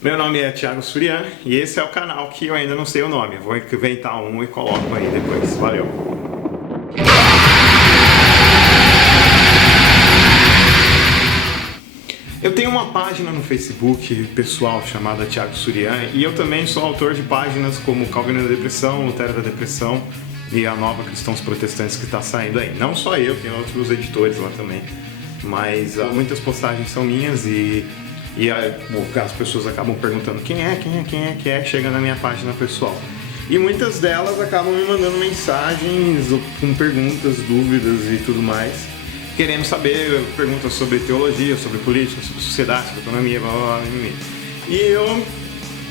Meu nome é Thiago Surian e esse é o canal que eu ainda não sei o nome. Vou inventar um e coloco aí depois. Valeu! Eu tenho uma página no Facebook pessoal chamada Thiago Surian e eu também sou autor de páginas como Calvino da Depressão, Lutero da Depressão e a Nova Cristãos Protestantes que está saindo aí. Não só eu, tem outros editores lá também, mas muitas postagens são minhas e as pessoas acabam perguntando quem é, chega na minha página pessoal. E muitas delas acabam me mandando mensagens com perguntas, dúvidas e tudo mais, querendo saber, perguntas sobre teologia, sobre política, sobre sociedade, sobre economia, blá blá blá. E eu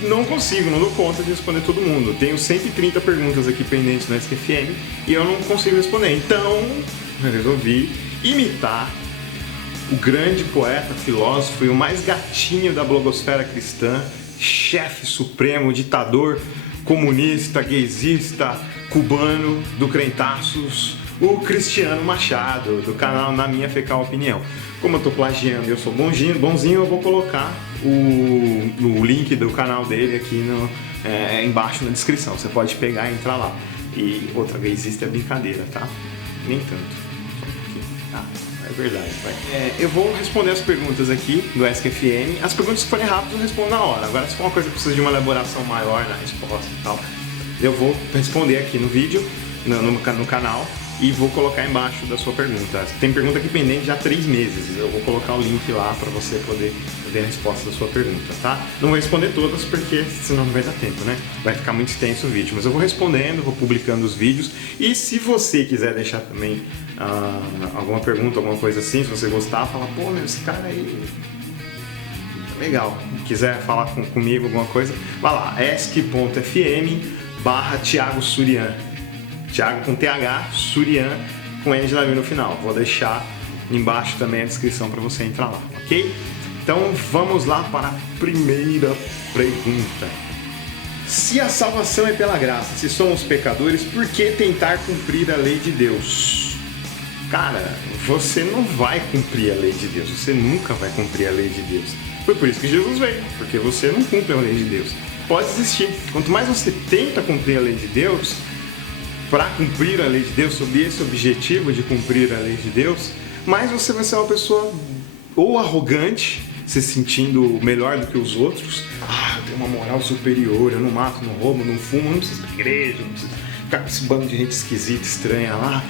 não consigo, não dou conta de responder todo mundo. Tenho 130 perguntas aqui pendentes no SQFM e eu não consigo responder. Então, eu resolvi imitar o grande poeta, filósofo e o mais gatinho da blogosfera cristã, chefe supremo, ditador, comunista, gaysista, cubano, do Crentaços, o Cristiano Machado, do canal Na Minha Fecal Opinião. Como eu tô plagiando e eu sou bonzinho, eu vou colocar o link do canal dele aqui embaixo na descrição. Você pode pegar e entrar lá. E outra, gaysista é brincadeira, tá? Nem tanto. É verdade, vai. Eu vou responder as perguntas aqui do SQFM. As perguntas que forem rápidas eu respondo na hora. Agora, se for uma coisa que precisa de uma elaboração maior na resposta e tal, eu vou responder aqui no vídeo, no canal, e vou colocar embaixo da sua pergunta. Tem pergunta aqui pendente já há 3 meses. Eu vou colocar o link lá para você poder ver a resposta da sua pergunta, tá? Não vou responder todas porque senão não vai dar tempo, né? Vai ficar muito extenso o vídeo. Mas eu vou respondendo, vou publicando os vídeos. E se você quiser deixar também alguma pergunta, alguma coisa assim, se você gostar, fala, pô, meu, esse cara aí legal. Quiser falar comigo alguma coisa, vai lá, esc.fm/Thiago Surian. Thiago com TH, Surian com N de navio no final. Vou deixar embaixo também a descrição para você entrar lá, ok? Então vamos lá para a primeira pergunta. Se a salvação é pela graça, se somos pecadores, por que tentar cumprir a lei de Deus? Cara, você não vai cumprir a lei de Deus, você nunca vai cumprir a lei de Deus. Foi por isso que Jesus veio, porque você não cumpre a lei de Deus. Pode existir. Quanto mais você tenta cumprir a lei de Deus, para cumprir a lei de Deus, sob esse objetivo de cumprir a lei de Deus, mais você vai ser uma pessoa ou arrogante, se sentindo melhor do que os outros. Eu tenho uma moral superior, eu não mato, não roubo, não fumo, não preciso ir pra igreja, não preciso ficar com esse bando de gente esquisita, estranha lá.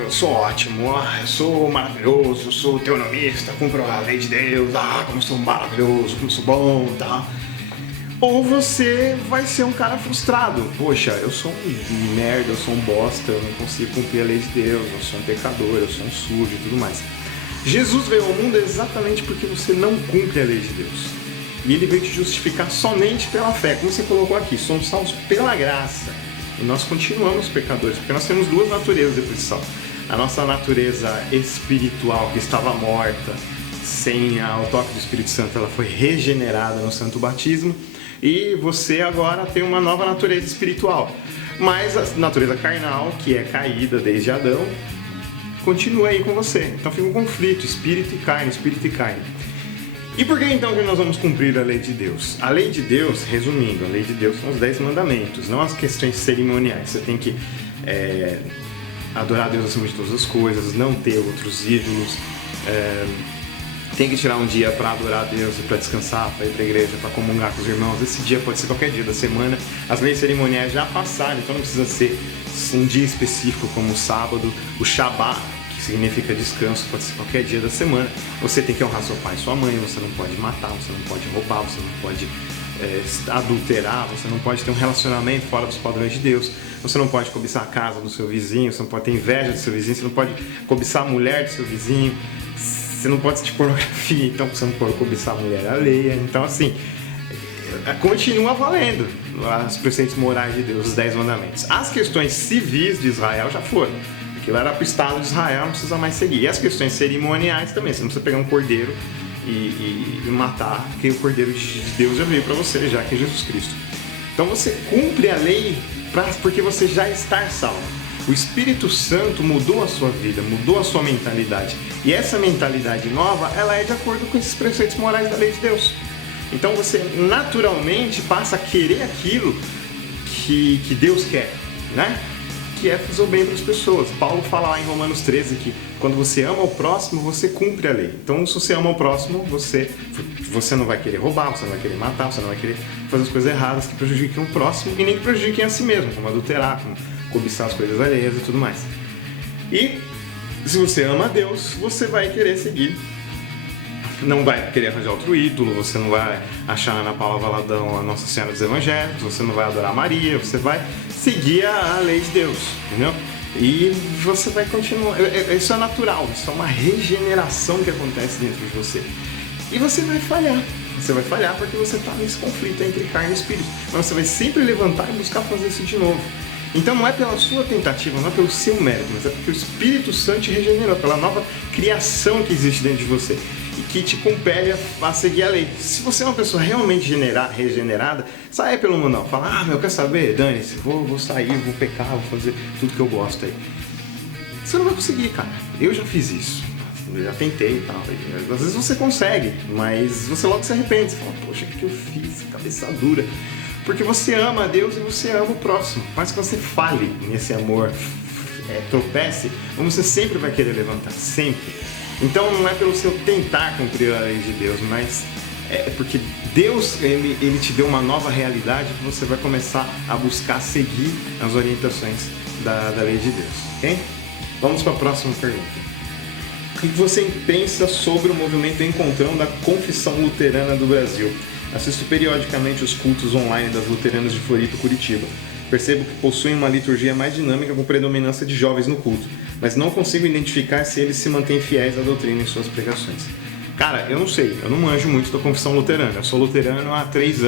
Eu sou ótimo, eu sou maravilhoso, eu sou teonomista, cumpro a lei de Deus, como eu sou maravilhoso, como eu sou bom, tá? Ou você vai ser um cara frustrado. Poxa, eu sou um merda, eu sou um bosta, eu não consigo cumprir a lei de Deus, eu sou um pecador, eu sou um sujo e tudo mais. Jesus veio ao mundo exatamente porque você não cumpre a lei de Deus. E ele veio te justificar somente pela fé. Como você colocou aqui, somos salvos pela graça. E nós continuamos pecadores, porque nós temos 2 naturezas depois de salvo. A nossa natureza espiritual, que estava morta, sem o toque do Espírito Santo, ela foi regenerada no Santo Batismo. E você agora tem uma nova natureza espiritual. Mas a natureza carnal, que é caída desde Adão, continua aí com você. Então fica um conflito, espírito e carne, espírito e carne. E por que então que nós vamos cumprir a lei de Deus? A lei de Deus, resumindo, a lei de Deus são os 10 mandamentos, não as questões cerimoniais. Você tem que adorar a Deus acima de todas as coisas, não ter outros ídolos, tem que tirar um dia para adorar a Deus e para descansar, para ir para a igreja, para comungar com os irmãos. Esse dia pode ser qualquer dia da semana. As leis cerimoniais já passaram, então não precisa ser um dia específico como o sábado. O Shabbat, que significa descanso, pode ser qualquer dia da semana. Você tem que honrar seu pai e sua mãe, você não pode matar, você não pode roubar, você não pode adulterar, você não pode ter um relacionamento fora dos padrões de Deus, você não pode cobiçar a casa do seu vizinho, você não pode ter inveja do seu vizinho, você não pode cobiçar a mulher do seu vizinho, você não pode assistir pornografia, então você não pode cobiçar a mulher alheia. Então, assim, continua valendo os preceitos morais de Deus, os 10 mandamentos. As questões civis de Israel já foram. Aquilo era para o Estado de Israel, não precisa mais seguir. E as questões cerimoniais também. Você não precisa pegar um cordeiro e matar, porque o cordeiro de Deus já veio para você, já que é Jesus Cristo. Então você cumpre a lei porque você já está salvo. O Espírito Santo mudou a sua vida, mudou a sua mentalidade. E essa mentalidade nova, ela é de acordo com esses preceitos morais da lei de Deus. Então você naturalmente passa a querer aquilo que Deus quer, né? Que é fazer o bem para as pessoas. Paulo fala lá em Romanos 13 que quando você ama o próximo, você cumpre a lei. Então, se você ama o próximo, você não vai querer roubar, você não vai querer matar, você não vai querer fazer as coisas erradas que prejudiquem o próximo e nem que prejudiquem a si mesmo, como adulterar, como cobiçar as coisas alheias e tudo mais. E se você ama a Deus, você vai querer seguir. Não vai querer arranjar outro ídolo, você não vai achar na Ana Paula Valadão a Nossa Senhora dos Evangelhos, você não vai adorar Maria, você vai seguir a lei de Deus, entendeu? E você vai continuar. Isso é natural, isso é uma regeneração que acontece dentro de você. E você vai falhar. Você vai falhar porque você está nesse conflito entre carne e espírito. Mas você vai sempre levantar e buscar fazer isso de novo. Então não é pela sua tentativa, não é pelo seu mérito, mas é porque o Espírito Santo te regenerou, pela nova criação que existe dentro de você e que te compele a seguir a lei. Se você é uma pessoa realmente regenerada, saia pelo mundão, fala, quer saber? Dane-se, vou sair, vou pecar, vou fazer tudo que eu gosto aí. Você não vai conseguir, cara. Eu já fiz isso. Eu já tentei e tal. Às vezes você consegue, mas você logo se arrepende. Você fala, poxa, o que eu fiz? Cabeça dura. Porque você ama a Deus e você ama o próximo. Mas que você fale nesse amor, tropece, você sempre vai querer levantar, sempre. Então não é pelo seu tentar cumprir a lei de Deus, mas é porque Deus ele te deu uma nova realidade que você vai começar a buscar seguir as orientações da lei de Deus, ok? Vamos para a próxima pergunta. O que você pensa sobre o movimento Encontrão da Confissão Luterana do Brasil? Assisto periodicamente os cultos online das luteranas de Floripa e Curitiba. Percebo que possuem uma liturgia mais dinâmica com predominância de jovens no culto, mas não consigo identificar se eles se mantêm fiéis à doutrina em suas pregações. Cara, eu não sei, eu não manjo muito da confissão luterana. Eu sou luterano há 3,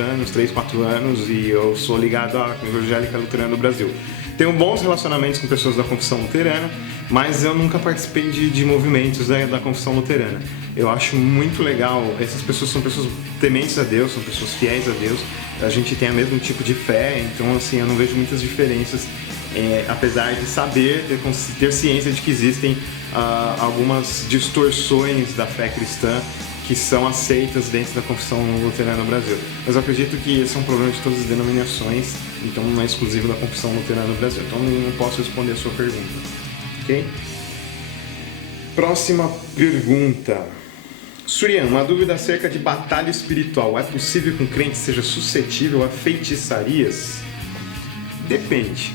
4 anos e eu sou ligado à Evangélica Luterana do Brasil. Tenho bons relacionamentos com pessoas da confissão luterana, mas eu nunca participei de movimentos da confissão luterana. Eu acho muito legal, essas pessoas são pessoas tementes a Deus, são pessoas fiéis a Deus, a gente tem o mesmo tipo de fé, então assim, eu não vejo muitas diferenças, apesar de saber, ter ciência de que existem algumas distorções da fé cristã que são aceitas dentro da confissão luterana no Brasil. Mas eu acredito que esse é um problema de todas as denominações, então não é exclusivo da confissão luterana no Brasil. Então não posso responder a sua pergunta. Ok? Próxima pergunta. Surian, uma dúvida acerca de batalha espiritual. É possível que um crente seja suscetível a feitiçarias? Depende.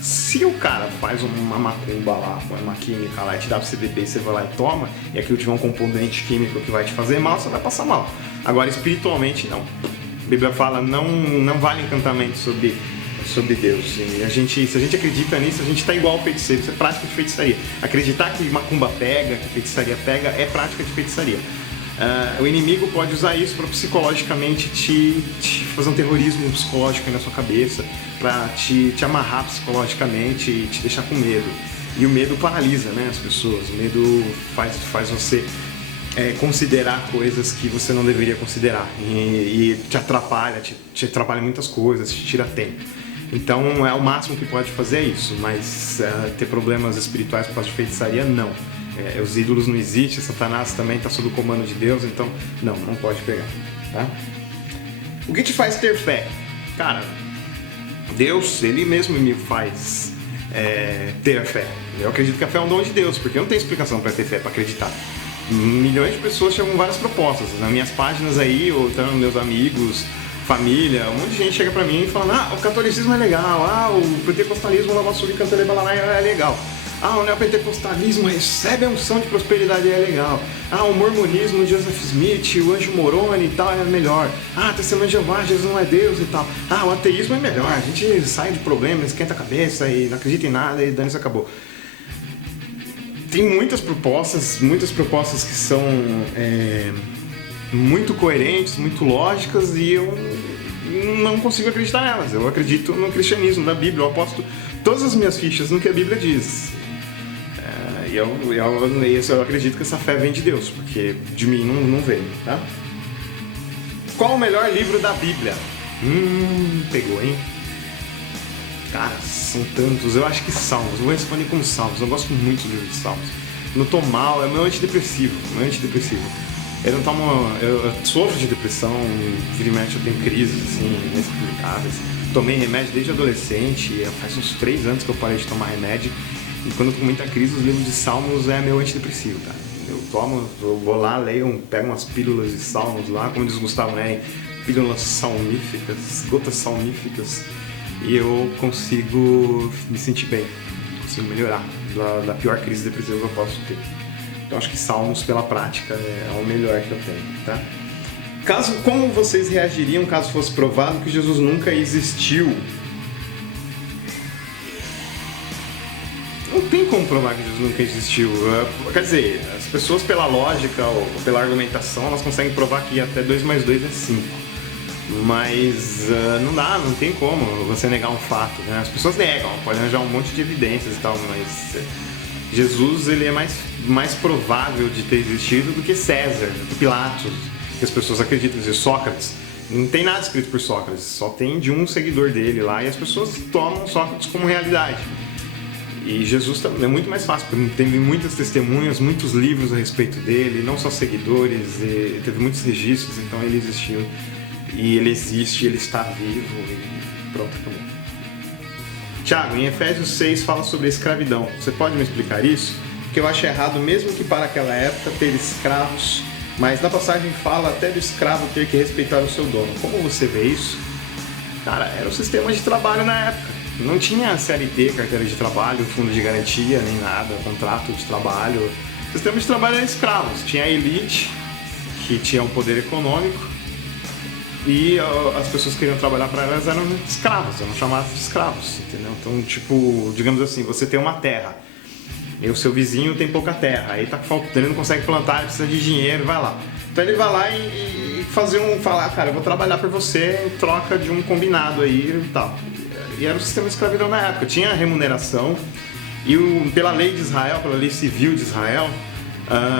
Se o cara faz uma macumba lá, uma química lá e te dá pra você beber e você vai lá e toma, e aquilo tiver um componente químico que vai te fazer mal, você vai passar mal. Agora, espiritualmente, não. A Bíblia fala, não vale encantamento sobre Deus. E se a gente acredita nisso, a gente está igual ao feiticeiro. Isso é prática de feitiçaria. Acreditar que macumba pega, que feitiçaria pega, é prática de feitiçaria. O inimigo pode usar isso para psicologicamente te fazer um terrorismo psicológico aí na sua cabeça, para te amarrar psicologicamente e te deixar com medo. E o medo paralisa, né, as pessoas. O medo faz você considerar coisas que você não deveria considerar e te atrapalha, te atrapalha muitas coisas, te tira tempo. Então, o máximo que pode fazer é isso, mas ter problemas espirituais por causa de feitiçaria, não. Os ídolos não existem, Satanás também está sob o comando de Deus, então não pode pegar, tá? O que te faz ter fé? Cara, Deus, Ele mesmo me faz ter a fé. Eu acredito que a fé é um dom de Deus, porque eu não tenho explicação para ter fé, para acreditar. Milhões de pessoas chegam com várias propostas. Nas minhas páginas aí, ou então meus amigos, família, um monte de gente chega pra mim falando, o catolicismo é legal, o pentecostalismo, Nova Sul e Cantaré Balaná é legal. O neopentecostalismo recebe a unção de prosperidade e é legal. O mormonismo, Joseph Smith, o Anjo Moroni e tal é melhor. Testemunho de Jeová, Jesus não é Deus e tal. O ateísmo é melhor, a gente sai de problemas, esquenta a cabeça e não acredita em nada e dane-se, acabou. Tem muitas propostas que são muito coerentes, muito lógicas e eu não consigo acreditar nelas. Eu acredito no cristianismo, na Bíblia, eu aposto todas as minhas fichas no que a Bíblia diz. E eu acredito que essa fé vem de Deus, porque de mim não vem, tá? Qual o melhor livro da Bíblia? Pegou, hein? Cara, são tantos. Eu acho que Salmos. Eu vou responder com Salmos. Eu gosto muito do livro de Salmos. Não tô mal, é meu antidepressivo. Eu não tomo. Eu sofro de depressão, vira e mexe eu tenho crises assim, inexplicáveis. Tomei remédio desde adolescente, faz uns 3 anos que eu parei de tomar remédio. E quando eu tô com muita crise, os livros de Salmos é meu antidepressivo, cara. Eu vou lá, leio, pego umas pílulas de Salmos lá, como diz Gustavo Neri, pílulas salmíficas, gotas salmíficas, e eu consigo me sentir bem, consigo melhorar da pior crise depressiva que eu posso ter. Então acho que Salmos pela prática é o melhor que eu tenho, tá? Como vocês reagiriam caso fosse provado que Jesus nunca existiu? Não tem como provar que Jesus nunca existiu. Quer dizer, as pessoas pela lógica ou pela argumentação, elas conseguem provar que até 2 mais 2 é 5. Mas não dá, não tem como você negar um fato, né? As pessoas negam, podem arranjar um monte de evidências e tal, mas Jesus ele é mais provável de ter existido do que César, do que Pilatos, que as pessoas acreditam. Quer dizer, Sócrates. Não tem nada escrito por Sócrates, só tem de um seguidor dele lá, e as pessoas tomam Sócrates como realidade. E Jesus também é muito mais fácil, porque teve muitas testemunhas, muitos livros a respeito dele, não só seguidores, teve muitos registros, então ele existiu. E ele existe, ele está vivo e pronto, acabou. Tiago, em Efésios 6 fala sobre a escravidão. Você pode me explicar isso? Porque eu acho errado, mesmo que para aquela época, ter escravos, mas na passagem fala até do escravo ter que respeitar o seu dono. Como você vê isso? Cara, era o sistema de trabalho na época. Não tinha CLT, carteira de trabalho, fundo de garantia, nem nada, contrato de trabalho. O sistema de trabalho era escravos. Tinha a elite, que tinha um poder econômico, e as pessoas que queriam trabalhar para elas eram escravos, eram chamadas de escravos, entendeu? Então, tipo, digamos assim, você tem uma terra, e o seu vizinho tem pouca terra, aí tá faltando, ele não consegue plantar, ele precisa de dinheiro, vai lá. Então ele vai lá e falar, cara, eu vou trabalhar por você em troca de um combinado aí e tal. E era o sistema de escravidão na época, tinha remuneração, e pela lei de Israel, pela lei civil de Israel,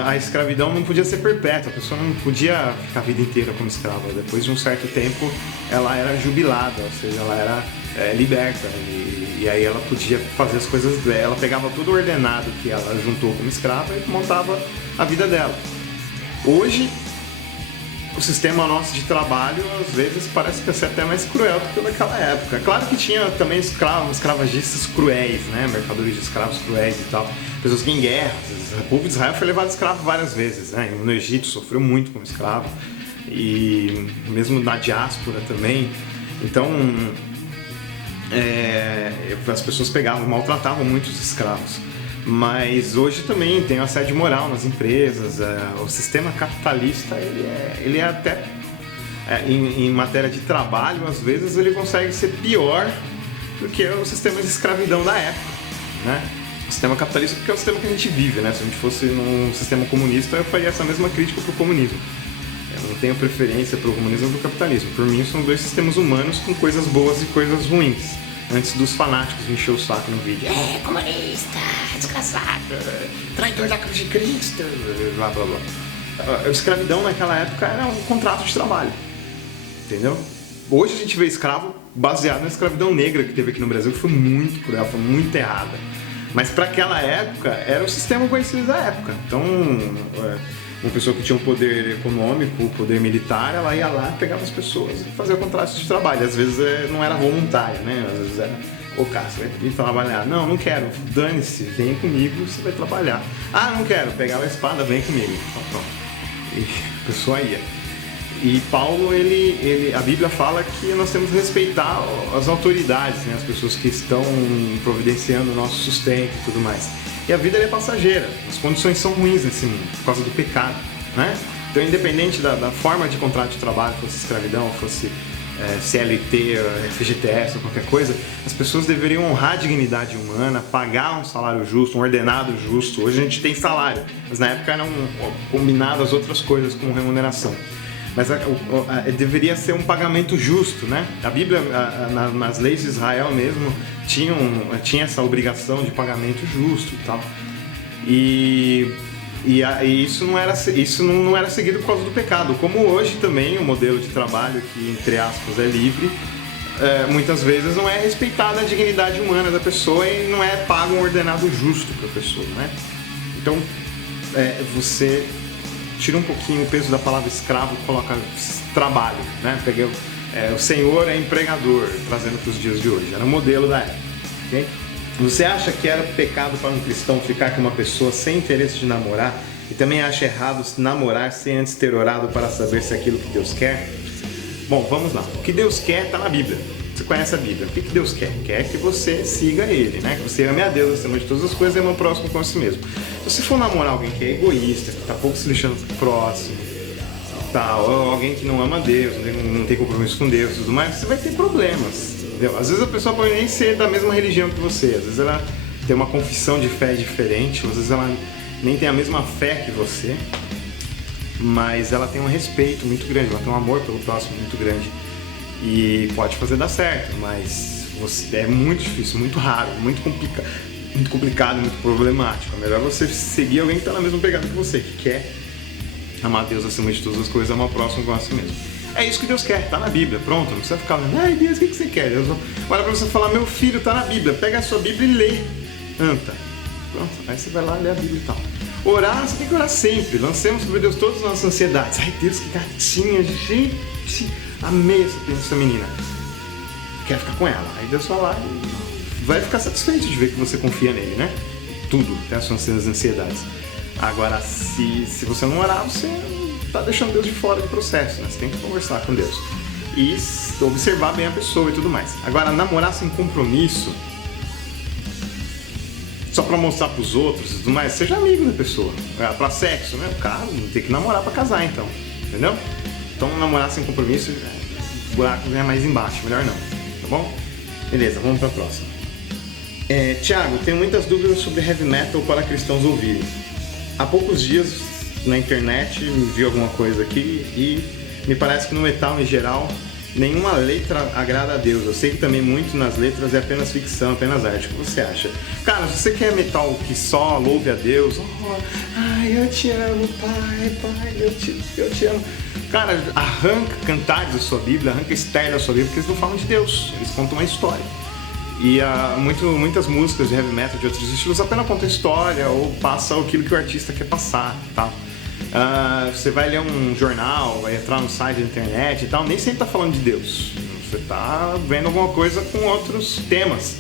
a escravidão não podia ser perpétua, a pessoa não podia ficar a vida inteira como escrava. Depois de um certo tempo, ela era jubilada, ou seja, ela era liberta, e aí ela podia fazer as coisas dela. Ela pegava todo o ordenado que ela juntou como escrava e montava a vida dela. Hoje, o sistema nosso de trabalho, às vezes, parece que é até mais cruel do que naquela época. É claro que tinha também escravagistas cruéis, né? Mercadores de escravos cruéis e tal. Pessoas que em guerra. O povo de Israel foi levado escravo várias vezes, né? No Egito sofreu muito como escravo. E mesmo na diáspora também. Então, as pessoas pegavam, maltratavam muitos escravos. Mas hoje também tem assédio moral nas empresas, o sistema capitalista ele é até em matéria de trabalho, às vezes ele consegue ser pior do que o sistema de escravidão da época, né? O sistema capitalista, porque é o sistema que a gente vive, né? Se a gente fosse num sistema comunista, eu faria essa mesma crítica pro comunismo. Eu não tenho preferência pro comunismo ou pro capitalismo. Por mim, são 2 sistemas humanos com coisas boas e coisas ruins. Antes dos fanáticos me encher o saco no vídeo. Comunista, desgraçado, traidor da cruz de Cristo, blá blá blá. A escravidão naquela época era um contrato de trabalho, entendeu? Hoje a gente vê escravo baseado na escravidão negra que teve aqui no Brasil, que foi muito cruel, foi muito errada. Mas para aquela época, era o sistema conhecido da época. Então, uma pessoa que tinha um poder econômico, poder militar, ela ia lá, pegava as pessoas e fazia contratos de trabalho. Às vezes não era voluntário, né? Às vezes era, cara, você vai ir trabalhar. Não quero, dane-se, vem comigo, você vai trabalhar. Não quero, pegava a espada, vem comigo. Então, pronto. E a pessoa ia. E Paulo, a Bíblia fala que nós temos que respeitar as autoridades, né? As pessoas que estão providenciando o nosso sustento e tudo mais. E a vida é passageira, as condições são ruins nesse mundo, por causa do pecado, né? Então, independente da forma de contrato de trabalho, fosse escravidão, fosse CLT, FGTS ou qualquer coisa, as pessoas deveriam honrar a dignidade humana, pagar um salário justo, um ordenado justo. Hoje a gente tem salário, mas na época eram combinadas outras coisas como remuneração. Mas deveria ser um pagamento justo, né? A Bíblia, nas leis de Israel mesmo, tinha essa obrigação de pagamento justo e tal. E isso não era seguido por causa do pecado. Como hoje também o modelo de trabalho, que entre aspas é livre, muitas vezes não é respeitada a dignidade humana da pessoa e não é pago um ordenado justo para a pessoa, né? Então, você tira um pouquinho o peso da palavra escravo e coloca trabalho, né? Peguei o Senhor é empregador, trazendo para os dias de hoje, era o modelo da época, ok? Você acha que era pecado para um cristão ficar com uma pessoa sem interesse de namorar e também acha errado namorar sem antes ter orado para saber se é aquilo que Deus quer? Bom, vamos lá. O que Deus quer está na Bíblia. Você conhece a Bíblia. O que Deus quer? Quer que você siga Ele, né? Que você ame a Deus acima de todas as coisas e ama o próximo como a si mesmo. Se você for namorar alguém que é egoísta, que está pouco se deixando pro próximo, ou alguém que não ama a Deus, não tem compromisso com Deus e tudo mais, você vai ter problemas. Entendeu? Às vezes a pessoa pode nem ser da mesma religião que você, às vezes ela tem uma confissão de fé diferente, às vezes ela nem tem a mesma fé que você, mas ela tem um respeito muito grande, ela tem um amor pelo próximo muito grande e pode fazer dar certo, mas é muito difícil, muito raro, muito complicado, muito problemático. É melhor você seguir alguém que está na mesma pegada que você, que quer amar Deus acima de todas as coisas, amar o próximo como a si mesmo. É isso que Deus quer, tá na Bíblia, pronto, não precisa ficar falando, ai Deus, o que você quer? Deus olha pra você falar, meu filho, tá na Bíblia, pega a sua Bíblia e lê, anta. Pronto, aí você vai lá ler a Bíblia e tal. Orar, você tem que orar sempre, lancemos sobre Deus todas as nossas ansiedades. Ai Deus, que gatinha, gente, amei essa menina. Quero ficar com ela. Aí Deus vai lá e vai ficar satisfeito de ver que você confia nele, né? Tudo, até as suas ansiedades. Agora, se você não orar, você tá deixando Deus de fora do processo, né? Você tem que conversar com Deus e observar bem a pessoa e tudo mais. Agora, namorar sem compromisso, só pra mostrar pros outros e tudo mais, seja amigo da pessoa. Pra sexo, né? O cara tem que namorar pra casar, então. Entendeu? Então, namorar sem compromisso, o buraco é mais embaixo, melhor não. Tá bom? Beleza, vamos pra próxima. Tiago, tenho muitas dúvidas sobre heavy metal para cristãos ouvirem. Há poucos dias na internet vi alguma coisa aqui e me parece que no metal em geral nenhuma letra agrada a Deus. Eu sei que também muito nas letras é apenas ficção, apenas arte. O que você acha? Cara, se você quer metal que só louve a Deus, ai, eu te amo, pai, eu te amo. Cara, arranca cantares da sua Bíblia, arranca estéreo da sua Bíblia, porque eles não falam de Deus, eles contam uma história. E muitas músicas de heavy metal, de outros estilos, apenas contam história ou passa aquilo que o artista quer passar, tá? Você vai ler um jornal, vai entrar no site da internet e tal, nem sempre tá falando de Deus. Você tá vendo alguma coisa com outros temas.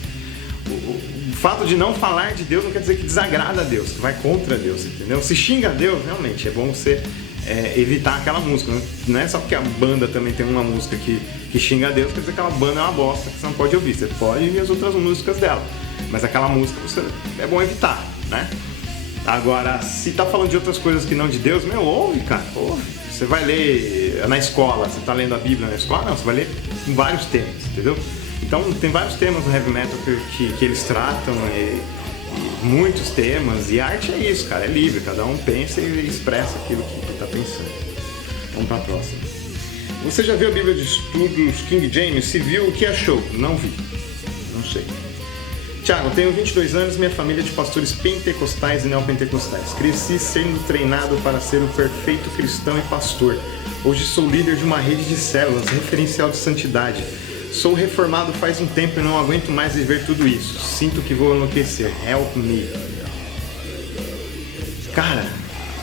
O fato de não falar de Deus não quer dizer que desagrada a Deus, que vai contra Deus, entendeu? Se xinga a Deus, realmente, é bom você evitar aquela música. Não é só porque a banda também tem uma música que xinga a Deus, quer dizer que aquela banda é uma bosta que você não pode ouvir. Você pode ouvir as outras músicas dela, mas aquela música é bom evitar, né? Agora, se tá falando de outras coisas que não de Deus, ouve, cara, ouve. Você vai ler na escola, você tá lendo a Bíblia na escola? Não, você vai ler com vários temas, entendeu? Então, tem vários temas no heavy metal que eles tratam, e muitos temas, e arte é isso, cara, é livre, cada um pensa e expressa aquilo que tá pensando. Vamos pra próxima. Você já viu a Bíblia de Estudos King James? Se viu, o que achou? Não vi, não sei. Tiago, tenho 22 anos, minha família é de pastores pentecostais e neopentecostais. Cresci sendo treinado para ser o perfeito cristão e pastor. Hoje sou líder de uma rede de células, referencial de santidade. Sou reformado faz um tempo e não aguento mais viver tudo isso. Sinto que vou enlouquecer. Help me. Cara,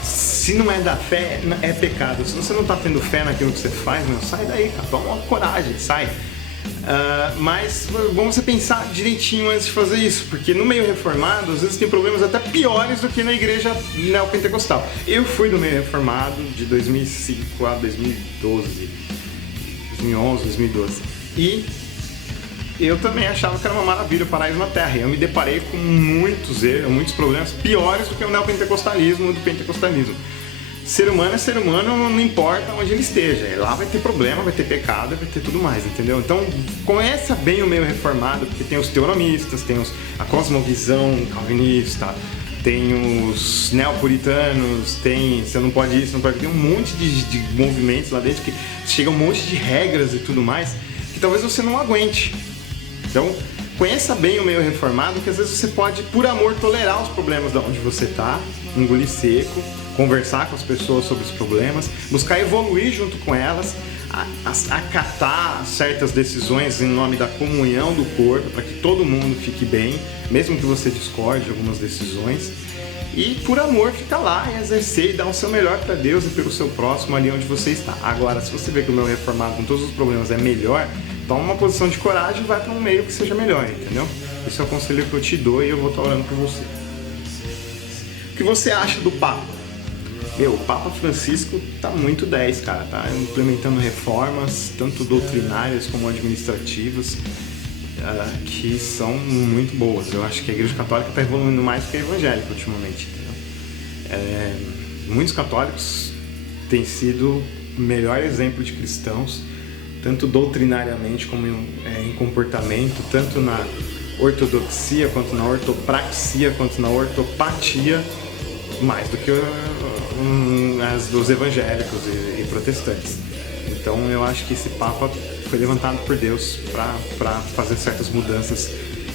se não é da fé, é pecado. Se você não está tendo fé naquilo que você faz, sai daí, cara. Toma uma coragem, sai. Mas vamos você pensar direitinho antes de fazer isso, porque no meio reformado às vezes tem problemas até piores do que na igreja neopentecostal. Eu fui do meio reformado de 2005 a 2012, 2011, 2012, e eu também achava que era uma maravilha o paraíso na terra, e eu me deparei com muitos erros, muitos problemas piores do que o neopentecostalismo e do pentecostalismo. Ser humano é ser humano, não importa onde ele esteja. Lá vai ter problema, vai ter pecado, vai ter tudo mais, entendeu? Então, conheça bem o meio reformado, porque tem os teonomistas, tem a cosmovisão calvinista, tem os neopuritanos, tem você não pode isso, não pode... Tem um monte de movimentos lá dentro que chega um monte de regras e tudo mais, que talvez você não aguente. Então, conheça bem o meio reformado, que às vezes você pode, por amor, tolerar os problemas de onde você está, engolir seco, conversar com as pessoas sobre os problemas, buscar evoluir junto com elas, acatar certas decisões em nome da comunhão do corpo, para que todo mundo fique bem, mesmo que você discorde de algumas decisões, e por amor fica lá e exercer e dar o seu melhor para Deus e pelo seu próximo ali onde você está. Agora, se você vê que o meu reformado com todos os problemas é melhor, toma uma posição de coragem e vai para um meio que seja melhor, entendeu? Esse é o conselho que eu te dou e eu vou estar orando por você. O que você acha do Papa? Meu, o Papa Francisco tá muito 10, cara. Tá implementando reformas, tanto doutrinárias como administrativas, que são muito boas. Eu acho que a Igreja Católica está evoluindo mais que a evangélica ultimamente, entendeu? Muitos católicos têm sido o melhor exemplo de cristãos, tanto doutrinariamente como em comportamento, tanto na ortodoxia, quanto na ortopraxia, quanto na ortopatia, mais do que as dos evangélicos e protestantes. Então eu acho que esse Papa foi levantado por Deus para fazer certas mudanças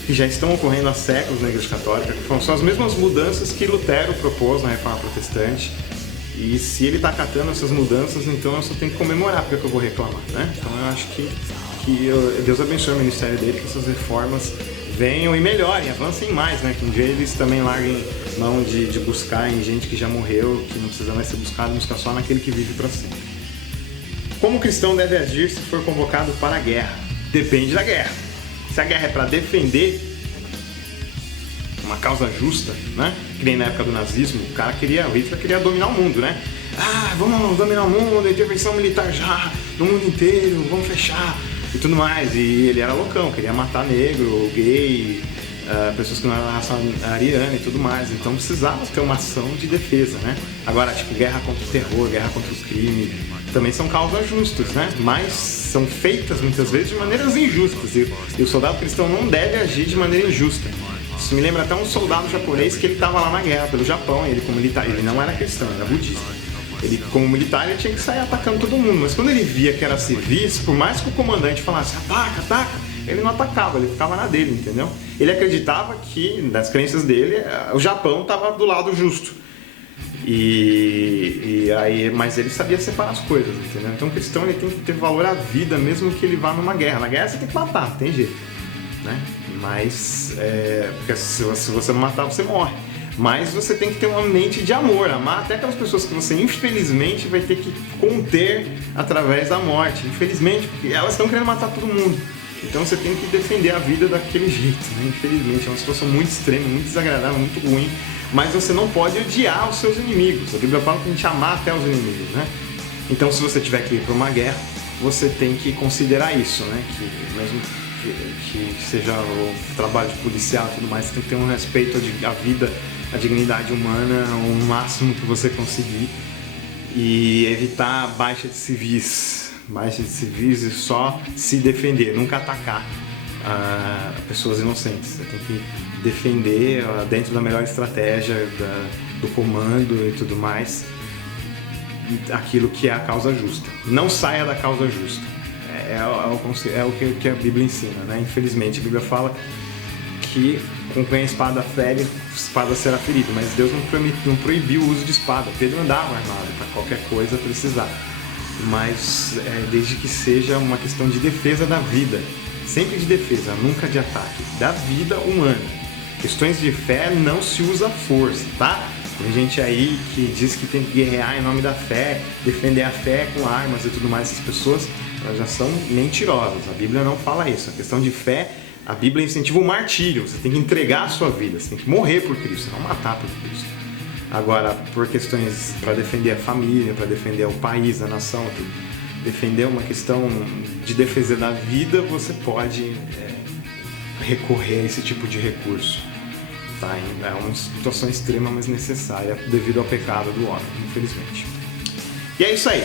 que já estão ocorrendo há séculos na Igreja Católica, que são as mesmas mudanças que Lutero propôs na Reforma Protestante. E se ele está acatando essas mudanças, então eu só tenho que comemorar, porque eu vou reclamar, né? Então eu acho que Deus abençoe o ministério dele, que essas reformas venham e melhorem, avancem mais, né? Que um dia eles também larguem mão de buscar em gente que já morreu, que não precisa mais ser buscado, buscar só naquele que vive para sempre. Como o cristão deve agir se for convocado para a guerra? Depende da guerra. Se a guerra é para defender uma causa justa, né? Que nem na época do nazismo, o Hitler queria dominar o mundo, né? Vamos dominar o mundo, intervenção militar já, no mundo inteiro, vamos fechar e tudo mais. E ele era loucão, queria matar negro, gay, pessoas que não eram raça ariana e tudo mais. Então precisava ter uma ação de defesa, né? Agora, tipo, guerra contra o terror, guerra contra o crime, também são causas justas, né? Mas são feitas muitas vezes de maneiras injustas. E o soldado cristão não deve agir de maneira injusta. Isso me lembra até um soldado japonês que ele estava lá na guerra pelo Japão, ele como militar, ele não era cristão, ele era budista. Ele como militar ele tinha que sair atacando todo mundo, mas quando ele via que era civis, por mais que o comandante falasse ataca, ele não atacava, ele ficava na dele, entendeu? Ele acreditava que, nas crenças dele, o Japão estava do lado justo. Mas ele sabia separar as coisas, entendeu? Então o cristão ele tem que ter valor à vida, mesmo que ele vá numa guerra. Na guerra você tem que matar, não tem jeito, né? Mas, porque se você não matar, você morre. Mas você tem que ter uma mente de amor, amar até aquelas pessoas que você infelizmente vai ter que conter através da morte. Infelizmente, porque elas estão querendo matar todo mundo. Então você tem que defender a vida daquele jeito, né? Infelizmente, é uma situação muito extrema, muito desagradável, muito ruim. Mas você não pode odiar os seus inimigos. A Bíblia fala que a gente amar até os inimigos, né? Então, se você tiver que ir para uma guerra, você tem que considerar isso, né? Que mesmo que seja o trabalho de policial e tudo mais, você tem que ter um respeito à vida, à dignidade humana, o máximo que você conseguir, e evitar baixa de civis e só se defender, nunca atacar pessoas inocentes. Você tem que defender dentro da melhor estratégia do comando e tudo mais, aquilo que é a causa justa. Não saia da causa justa. É o que a Bíblia ensina, né? Infelizmente a Bíblia fala que com quem a espada fere, a espada será ferida, mas Deus não proibiu o uso de espada. Pedro andava armado para qualquer coisa precisar, mas desde que seja uma questão de defesa da vida, sempre de defesa, nunca de ataque, da vida humana. Questões de fé não se usa força, tá? Tem gente aí que diz que tem que guerrear em nome da fé, defender a fé com armas e tudo mais. Essas pessoas, elas já são mentirosas. A Bíblia não fala isso. A questão de fé, a Bíblia incentiva o martírio. Você tem que entregar a sua vida, você tem que morrer por Cristo, não matar por Cristo. Agora, por questões para defender a família, para defender o país, a nação, defender uma questão de defesa da vida, você pode recorrer a esse tipo de recurso. Tá? É uma situação extrema, mas necessária devido ao pecado do homem, infelizmente. E é isso aí.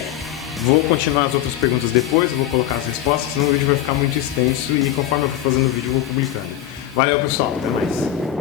Vou continuar as outras perguntas depois, eu vou colocar as respostas, senão o vídeo vai ficar muito extenso e conforme eu for fazendo o vídeo eu vou publicando. Valeu, pessoal, até mais.